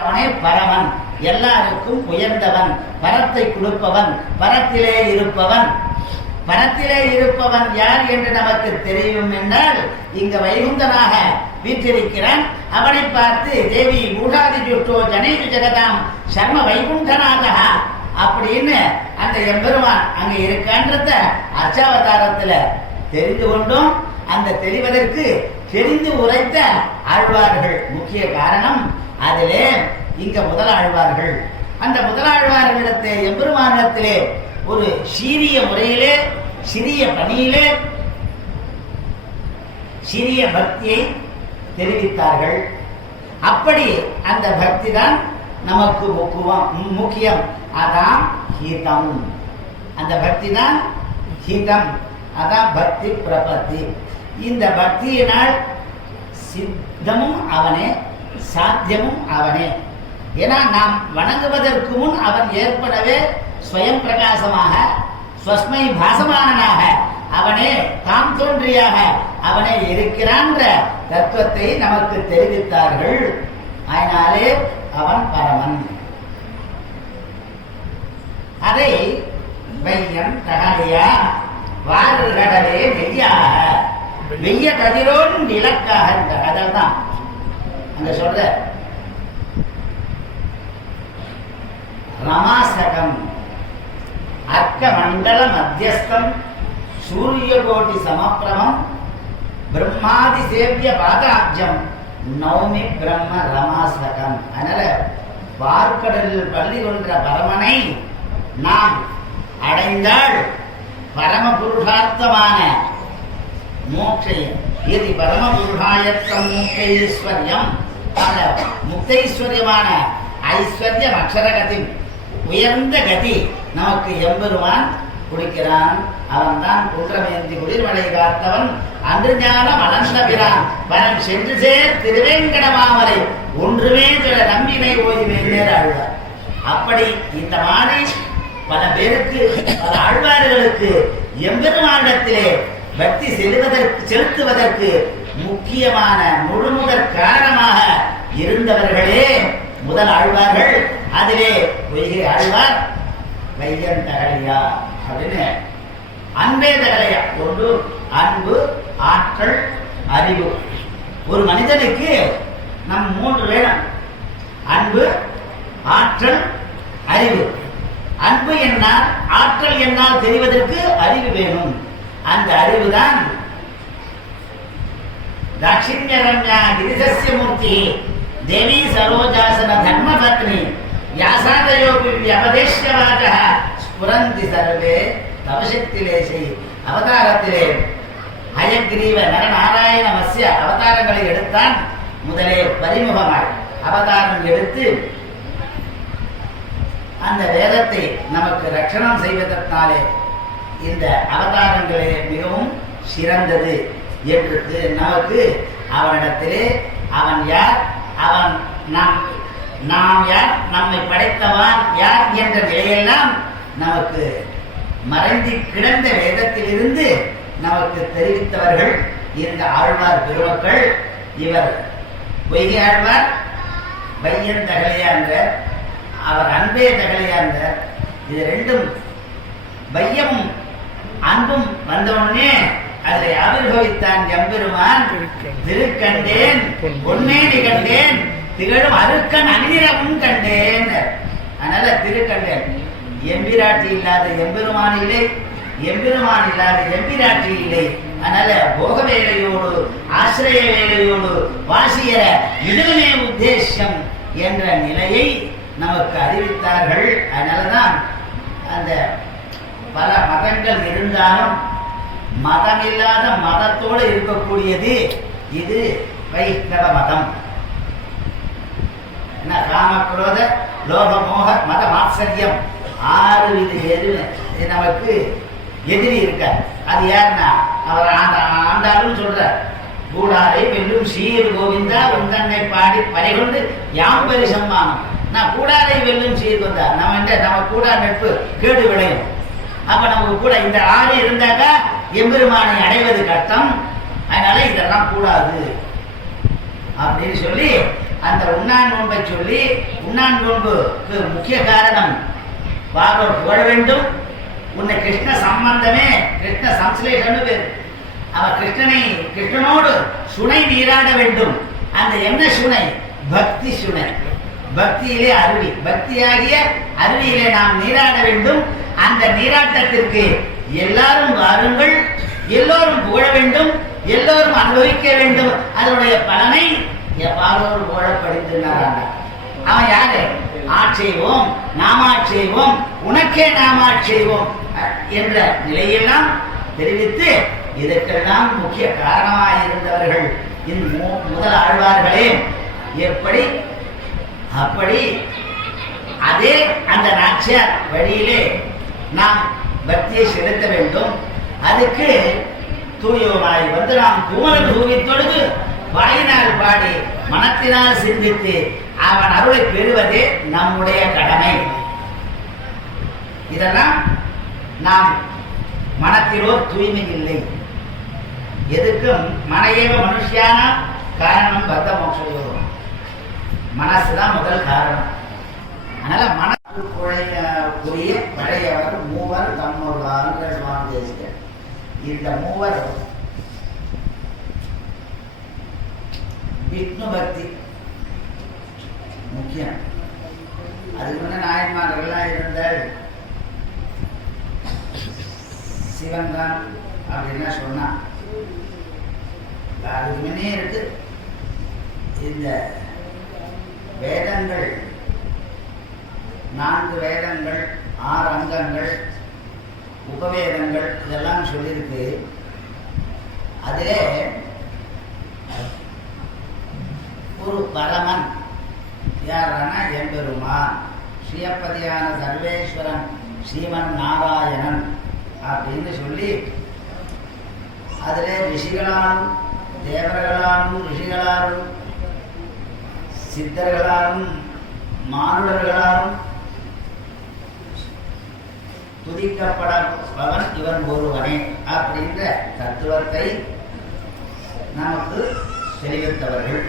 அவனே பரமன் எல்லாருக்கும் உயர்ந்தவன். பரத்தை கொடுப்பவன். பரத்திலே இருப்பவன். பரத்திலே இருப்பவன் யார் என்று நமக்கு தெரியும் என்றால் இங்க வைகுந்தனாக வீற்றிருக்கிறான். அவனை பார்த்து தேவி மூடாதி ஜுட்டோ ஜனேது ஜெகதாம் சர்ம வைகுண்டனாக அப்படின்னு அந்த எம்பெருமான் அங்க இருக்கான்றத அர்ச்சாவதாரத்துல தெரிந்து கொண்டும். அந்த தெரிவதற்கு தெரிந்து உரைத்த ஆழ்வார்கள் முக்கிய காரணம் அதிலே இங்க முதலாழ்வார்கள். அந்த முதலாழ்வார்களிடத்தை எம்பெருமானத்திலே ஒரு சீரிய முறையிலே சிறிய பணியிலே சிறிய பக்தியை தெரிவித்தார்கள். அப்படி அந்த பக்தி தான் நமக்கு முக்குவம் முக்கியம். அதான் ஹீதம் அந்த பக்தி தான் ஹீதம் அதான் பக்தி பிரபத்தி. இந்த பக்தியினால் சித்தமும் அவனே சாத்தியமும் அவனே. ஏன்னா நாம் வணங்குவதற்கு முன் அவன் ஏற்படவே ஸ்வயம் பிரகாசமாக ஸ்வஸ்மை பாசமானனாக அவனே தாம் தோன்றியாக அவனே இருக்கிறான்ற தத்துவத்தை நமக்கு தெரிவித்தார்கள். அதனாலே அவன் பரமன். அதை வையம் தகலையா வாறுகடலே மெய்யாக மெய்ய கதிரோன் இலக்காக அதான் அங்க சொல்ற? ரமாசகம். அர்க்க மண்டல மத்தியஸ்தம். சூரியகோட்டி சமப்பிரமம். பிரம்மாதி சேவிய பாதாப்ஜம் நௌமி பிரம்ம ரமாசகம். அதனால பார்க்கடலில் பள்ளி கொன்ற பரமனை நாம் அடைந்தால் பரம புருஷார்த்தமான மோட்சயம் இது பரம புருஷாயத்தம் முக்தைஸ்வர்யம் முக்தைஸ்வரியமான ஐஸ்வர்யம் அக்ஷரகதி உயர்ந்த கதி நமக்கு எம்பெருமான் குடிக்கிறான். அவன் தான் குன்றமேந்தி குளிர்மலை காத்தவன். அன்று ஞானம் அனந்த பிரான் சென்று சேர் திருவேங்கடமாமலை ஒன்றுமே சில நம்பினை ஓய்வு நேர அழுவார் அப்படி இந்த மாதிரி பல பேருக்கு பல ஆழ்வார்களுக்கு எம்பெருமானிடத்திலே பக்தி செலுவதற்கு செலுத்துவதற்கு முக்கியமான முழுமுதற் காரணமாக இருந்தவர்களே முதல் ஆழ்வார்கள். அதிலே பொய்கை ஆழ்வார் வையன் தகலையா அப்படின்னு அன்பே தகலையா ஒன்று அன்பு ஆற்றல் அறிவு. ஒரு மனிதனுக்கு நம் மூன்று வேணும் அன்பு ஆற்றல் அறிவு. அன்பு என்னால் ஆற்றல் என்னால் தெரிவதற்கு அறிவு வேணும். அந்த அறிவுதான் தாட்சிண்யரம்யா கிரிசஸ்ய மூர்த்தி தேவி சரோஜாசன தர்மபத்னி வியாசாதயோபி வியபதேஷ்யவாக ஸ்புரந்தி சர்வே தவசக்திலேசி அவதாரத்திலே ஹயக்ரீவ நரநாராயண அவதாரங்களை எடுத்தான் முதலே பரிமுகமாய். அவதாரம் எடுத்து அந்த வேதத்தை நமக்கு ரட்சணம் செய்வதற்காலே இந்த அவதாரங்களே மிகவும் சிறந்தது. என்று நமக்கு அவனிடத்திலே அவன் யார்? அவன் நம் நாம் யார்? நம்மை படைத்தவான் யார் என்ற நிலையெல்லாம் நமக்கு மறைந்து கிடந்த வேதத்திலிருந்து நமக்கு தெரிவித்தவர்கள் இந்த ஆழ்வார் பெருமக்கள். இவர் பொய்கை ஆழ்வார் பையன் தகலையாங்க அவர் அன்பே தகலையான்ற இது ரெண்டும் பையமும் அன்பும் வந்தவுடனே அதை ஆவிர்வவித்தான் எம்பெருமான். திருக்கண்டேன் பொன்மேனி கண்டேன் திகழும் அருக்கன் அந்நிறமும் கண்டேன். அதனால திருக்கண்டேன் எம்பிராட்டி இல்லாத எம்பெருமான் இல்லை எம்பெருமான் இல்லாத எம்பிராட்டி இல்லை. அதனால போக வேலையோடு ஆசிரிய வேலையோடு வாசிய இதுவே உத்தேசம் என்ற நிலையை நமக்கு அறிவித்தார்கள். அதனாலதான் அந்த பல மதங்கள் இருந்தாலும் மதம் இல்லாத மதத்தோடு இருக்கக்கூடியது இது வைஷ்ணவ மதம். என்ன காமக்ரோத லோகமோக மத மாத்சரியம் ஆறு வித எது நமக்கு எதிரி இருக்க. அது யாருன்னா அவர் ஆண்ட ஆண்டாலும் சொல்றார். கூடாரை வெல்லும் சீர் கோவிந்தா உந்தன்னை பாடி பறைகொண்டு யாம் பெரு சம்மானம். நான் கூடாரை வெல்லும் சீர் வந்தா நம்ம என்ன நம்ம கூடா நட்பு கேடு விளையும். அப்ப நமக்கு கூட இந்த ஆறு இருந்தாக்கா எம்பெருமானை அடைவது கட்டம் அதனால இதெல்லாம் கூடாது. அப்படின்னு சொல்லி அந்த உண்ணான் நோன்பை சொல்லி உண்ணான் நோன்புக்கு முக்கிய காரணம் பாகவர் புகழ வேண்டும். உன்னை கிருஷ்ண சம்பந்தமே கிருஷ்ண சம்ஸ்லேஷன் பேர். அவன் கிருஷ்ணனை கிருஷ்ணனோடு சுனை நீராட வேண்டும். அந்த என்ன சுனை? பக்தி சுனை. பக்தியிலே அருவி. பக்தியாகிய அருவியிலே நாம் நீராட வேண்டும். அந்த நீராட்டத்திற்கு எல்லாரும் வாருங்கள் எல்லோரும் புகழ வேண்டும் எல்லோரும் அனுபவிக்க வேண்டும். அதனுடைய பலனை எவ்வாறு புகழ படித்துள்ளார் அவன் யாரு? ஆட்செய்வோம் நாமாட்செய்வோம் உனக்கே நாமாட்செய்வோம் என்ற நிலையெல்லாம் தெரிவித்து இதற்கெல்லாம் முக்கிய காரணமாக இருந்தவர்கள் இந்த மு- முதல் ஆழ்வார்களே. எப்படி? அப்படி அதே அந்த நாச்சியார் வழியிலே நாம் பக்தியை செலுத்த வேண்டும். அதுக்கு தூயோமாய் வந்து நாம் தூமல் தூவி தொழுது வாயினால் பாடி மனத்தினால் சிந்தித்து அவன் அருளை பெறுவதே நம்முடைய கடமை. இதெல்லாம் நாம் மனத்திலோ தூய்மை இல்லை. எதுக்கும் மனையேவ மனுஷியான காரணம் பத்த மோட்சம் மனசுதான் முதல் காரணம். அதனால மனசுக்குரிய பழையவர் மூவர் தம்மொருவாருங்கிற சுவாமி இந்த மூவர் விஷ்ணு பக்தி முக்கியம் அதுக்கு முன்ன நாயன்மார்கள்லாம் இருந்தால் சிவன் தான் அப்படின்லாம் சொன்னான் அதுக்கு முன்னே இருக்கு இந்த வேதங்கள் நான்கு வேதங்கள் ஆறு அங்கங்கள் உபவேதங்கள் இதெல்லாம் சொல்லியிருக்கு அதிலே ஒரு பரமன் யாரானா எம்பெருமான் ஸ்ரீயப்பதியான சர்வேஸ்வரன் ஸ்ரீமன் நாராயணன் அப்படின்னு சொல்லி அதிலே ரிஷிகளாலும் தேவர்களாலும் ரிஷிகளாலும் சித்தர்களாலும் மானுடர்களாலும் துதிக்கப்படவன் இவன் ஒருவனே. அப்படின்ற தத்துவத்தை நமக்கு தெரிவித்தவர்கள்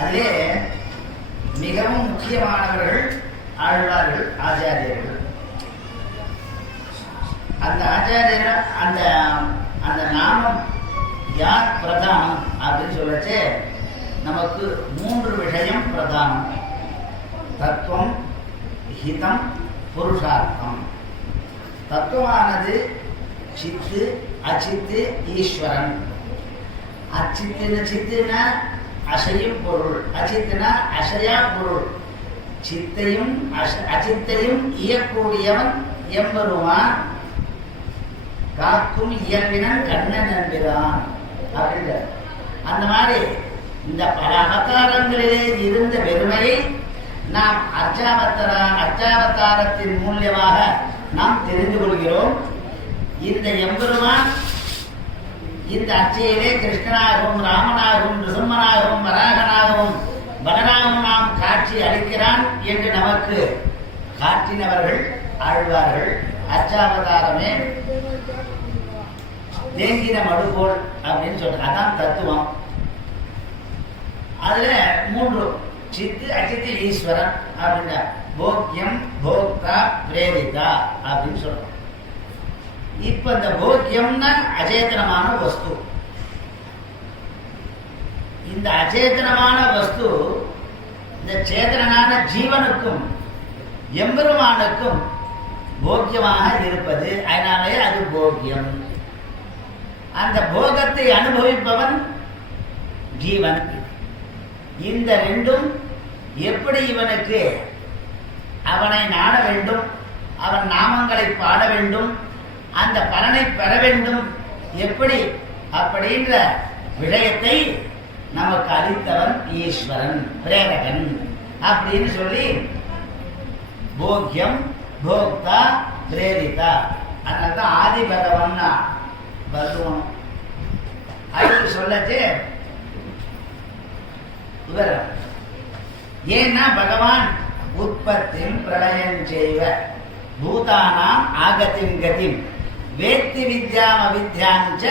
அதிலே மிகவும் முக்கியமானவர்கள் ஆழ்வார்கள் ஆச்சாரியர்கள். அந்த ஆச்சாரியர் அந்த அந்த நாமம் யார் பிரதானம் அப்படின்னு சொல்லச்சே நமக்கு மூன்று விஷயம் பிரதானம். தத்துவம் ஹிதம் புருஷார்த்தம். தத்துவமானது சித்து அச்சித்து ஈஸ்வரன். அச்சித்துன்னு சித்துனா அசையும் பொருள். அச்சித்துனா அசையா பொருள். சித்தையும் அச- அச்சித்தையும் இயக்கூடியவன் எம்பெருமான். காக்கும் இயல்பினன் கண்ணன் என்கிறான் அப்படின்ற அந்த மாதிரி இந்த பல அவதாரங்களிலே இருந்த பெருமையை நாம் அச்சாவத்தர அச்சாவத்தாரத்தின் மூலியமாக நாம் தெரிந்து கொள்கிறோம். இந்த எம்பெருமான் இந்த அச்சையிலே கிருஷ்ணனாகவும் ராமனாகவும் நிரும்மனாகவும் வராகனாகவும் பலராகவும் நாம் காட்சி அளிக்கிறான் என்று நமக்கு காட்டினவர்கள் ஆழ்வார்கள். அச்சாவதாரமே தேங்கின மடுகோள் அப்படின்னு சொல்றாங்க. அதான் தத்துவம். அதுல மூன்று சித்து அஜித்து ஈஸ்வரன் அப்படின்னா போக்கியம் போக்தா பிரேரிதா அப்படின்னு சொல்றோம். இப்ப இந்த போக்கியம்னா அச்சேதனமான வஸ்து. இந்த அச்சேதனமான வஸ்து இந்த சேதனான ஜீவனுக்கும் எம்பெருமானுக்கும் போக்கியமாக இருப்பது அதனாலே அது போக்கியம். அந்த போகத்தை அனுபவிப்பவன் ஜீவன். இந்த ரெண்டும் எப்படி இவனுக்கு அவனை நாட வேண்டும் அவன் நாமங்களை பாட வேண்டும் அந்த பலனை பெற வேண்டும் எப்படி அப்படின்ற விடயத்தை நமக்கு அளித்தவன் ஈஸ்வரன் பிரேரகன் அப்படின்னு சொல்லி போக்கியம் போக்தா பிரேரிதா. அதனால தான் ஆதி பகவன்னா பகவான் அதுக்கு சொல்லச்சு இவர் ஏன்னா பகவான் உற்பத்தியும் பிரளயம் செய்வ. பூதானாம் ஆகத்தின் கதிம். வேத்தி வித்யாம் அவித்யாஞ்ச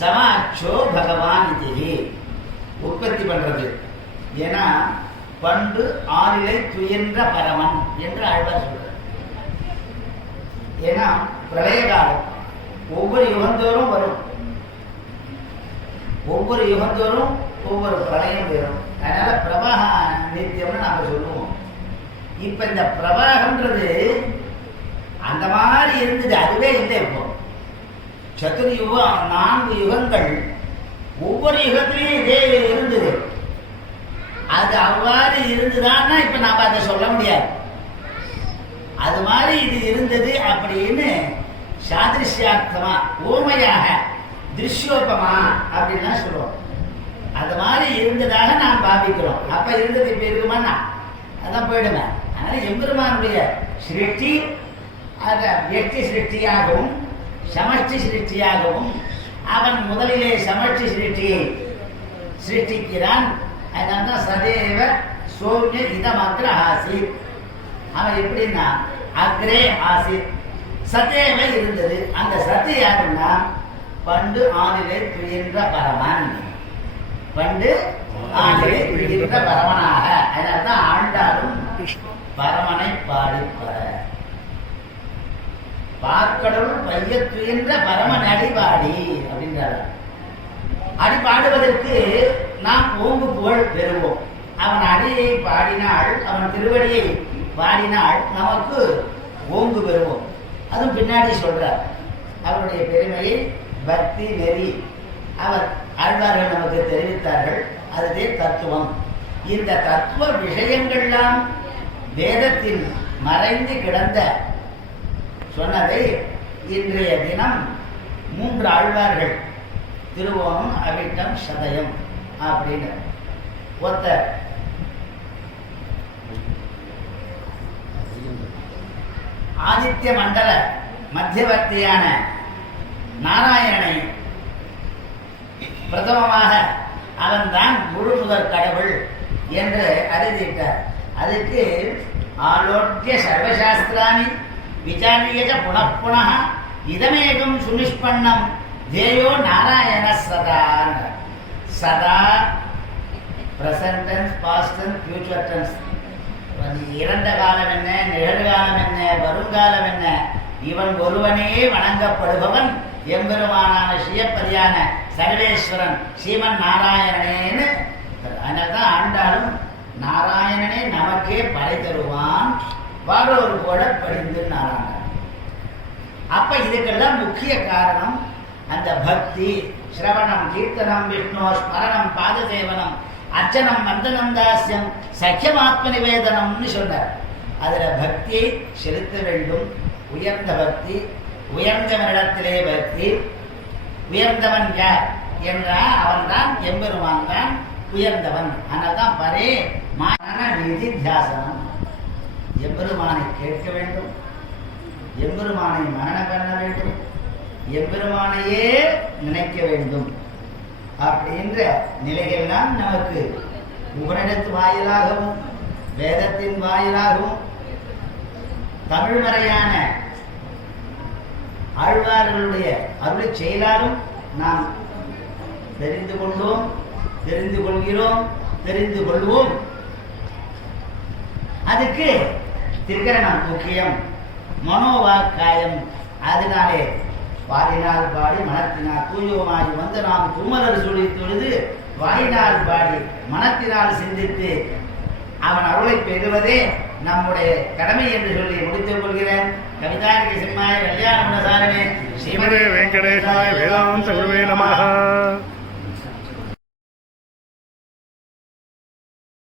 சமாச்சோ பகவான் இது உற்பத்தி பண்றது. ஏன்னா பண்டு ஆறிலை துயன்ற பரமன் என்று ஆழ்வார் சொல்றார். ஏன்னா பிரளய காலம். ஒவ்வொரு யுகந்தோறும் வரும். ஒவ்வொரு யுகந்தோறும் ஒவ்வொரு பிரளயம் வரும் அதனால பிரவாக நித்தியம்னு நாம சொல்லுவோம் இப்ப இந்த பிரவாகம்ன்றது அந்த மாதிரி இருந்தது அதுவே இல்லை இப்போ. சதுர் யுகம் நான்கு யுகங்கள். ஒவ்வொரு யுகத்திலையும் இதே இருந்தது. அது அவ்வாறு இருந்துதான்னா இப்ப நாம அதை சொல்ல முடியாது. அது மாதிரி இது இருந்தது அப்படின்னு சாதிருஷ்யார்த்தமா ஓமையாக திருஷ்யோபமா அப்படின்லாம் சொல்லுவோம். அது மாதிரி இருந்ததாக நாம் பாவிக்கிறோம். அப்ப இருந்தது இப்ப இருக்குமாண்ணா அதான் போயிடுவேன் அதனால எம்பெருமானுடைய சிருஷ்டி. அத வியக்தி சிருஷ்டியாகவும் சமஷ்டி சிருஷ்டியாகவும் அவன் முதலிலே சமஷ்டி சிருஷ்டியை சிருஷ்டிக்கிறான். அதனால தான் சதேவ சோமிய இதம் அக்ர ஆசித். அவன் எப்படின்னா அக்ரே ஆசித். சதேவ இருந்தது. அந்த சத்து யாருன்னா பண்டு ஆணிலே துயின்ற பரமன். பண்டு ஆணிலே துயின்ற பரமனாக. அதனால தான் ஆண்டாலும் பரமனை பாடிப்பட பார்க்கடவுள் பையத்துகின்ற பரமன் அடிபாடி அப்படின்றார். அடி பாடுவதற்கு நாம் ஓங்கு புகழ் பெறுவோம். அவன் அடியை பாடினால் அவன் திருவடியை பாடினால் நமக்கு ஓங்கு பெறுவோம். அதுவும் பின்னாடி சொல்றார். அவருடைய பெருமையை பக்தி நெறி அவர் ஆழ்வார்கள் நமக்கு தெரிவித்தார்கள். அதுவே தத்துவம். இந்த தத்துவ விஷயங்கள்லாம் வேதத்தில் மறைந்து கிடந்த சொன்னதை இன்றைய தினம் மூன்று ஆழ்வார்கள் திருவோணம் அவிட்டம் சதயம் அப்படின்னு ஒருத்தர் ஆதித்ய மண்டல மத்தியவர்த்தியான நாராயணனை பிரதமமாக அவன்தான் முழு முதற் கடவுள் என்று அறிவித்தார். அதுக்கு ஆலோக்கிய சர்வசாஸ்திராணி விசாரியஜ புனப்புன இதமேகம் சுனிஷ்பண்ணம். தேயோ நாராயண சதா சதா present tense past tense future tense அது இறந்த காலம் என்ன நிகழ்காலம் என்ன வருங்காலம் என்ன? இவன் ஒருவனே வணங்கப்படுபவன் எம்பெருமானான சிவப்பதியான சர்வேஸ்வரன் ஸ்ரீமன் நாராயணனேன்னு. அதனால்தான் ஆண்டாலும் நாராயணனே நமக்கே பறை தருவான் வாரோரு போல படிந்து நாராயணன். அப்ப இதுக்கெல்லாம் முக்கிய காரணம் அந்த பக்தி சிரவணம் கீர்த்தனம் விஷ்ணு ஸ்மரணம் பாததேவனம் அர்ச்சனம் வந்தனம் தாஸ்யம் சக்கியமாத்ம நிவேதனம்னு சொன்னார். அதுல பக்தியை செலுத்த வேண்டும். உயர்ந்த பக்தி உயர்ந்தவனிடத்திலே பக்தி. உயர்ந்தவன் யார்? என்றால் அவன்தான் எம்பெருமான் தான் உயர்ந்தவன். அதனால்தான் பரே மான நிதித்தியாசனம் எம்பெருமானை கேட்க வேண்டும். எம்பெருமானை மரணம் பண்ண வேண்டும். எம்பெருமானையே நினைக்க வேண்டும். அப்படின்ற நிலைகள்லாம் நமக்கு உபனிடத்து வாயிலாகவும் வேதத்தின் வாயிலாகவும் தமிழ்மறையான ஆழ்வார்களுடைய அருளை செயலாலும் நாம் தெரிந்து கொண்டோம் தெரிந்து கொள்கிறோம் தெரிந்து கொள்வோம். அதுக்கு திருக்கரணம் முக்கியம். மனோவாக்காயம். அதனாலே வாயினால் பாடி மனத்தினால் தூயோமாய் வந்து நாம் தும்மலர் சொல்லி தொழுது வாயினால் பாடி மனத்தினால் சிந்தித்து அவன் அருளை பெறுவதே நம்முடைய கடமை என்று சொல்லி முடித்துக் கொள்கிறேன். கவிதாரிக்கு சிம்மாய கல்யாண சாரணே ஸ்ரீமதே வெங்கடேசாய வேதாந்த குருவே நமः